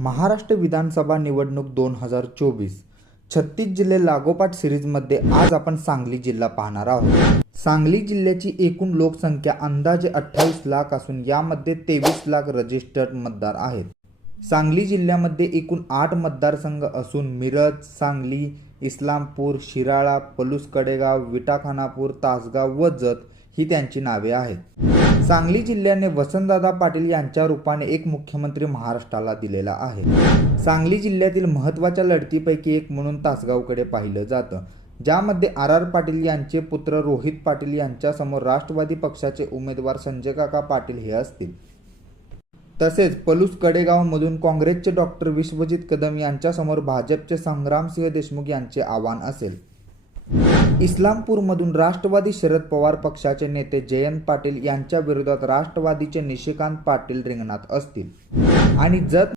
महाराष्ट्र विधानसभा निवडणूक दोन हजार चोवीस. छत्तीस जिल्हे लागोपाठ सिरीजमध्ये आज आपण सांगली जिल्हा पाहणार आहोत. सांगली जिल्ह्याची एकूण लोकसंख्या अंदाजे अठ्ठावीस लाख असून यामध्ये तेवीस लाख रजिस्टर्ड मतदार आहेत. सांगली जिल्ह्यामध्ये एकूण आठ मतदारसंघ असून मिरज सांगली इस्लामपूर शिराळा पलूस कडेगाव विटाखानापूर तासगाव व जत ही त्यांची नावे आहेत. सांगली जिल्ह्याने वसंतदादा पाटील यांच्या रूपाने एक मुख्यमंत्री महाराष्ट्राला दिलेला आहे. सांगली जिल्ह्यातील महत्त्वाच्या लढतीपैकी एक म्हणून तासगावकडे पाहिलं जातं. ज्यामध्ये आर आर पाटील यांचे पुत्र रोहित पाटील यांच्यासमोर राष्ट्रवादी पक्षाचे उमेदवार संजय काका पाटील हे असतील. तसेच पलूस कडेगावमधून काँग्रेसचे डॉक्टर विश्वजित कदम यांच्यासमोर भाजपचे संग्रामसिंह देशमुख यांचे आव्हान असेल. इस्लामपूरमधून राष्ट्रवादी शरद पवार पक्षाचे नेते जयंत पाटील यांच्या विरोधात राष्ट्रवादीचे निशिकांत पाटील रिंगणात असतील. आणि जत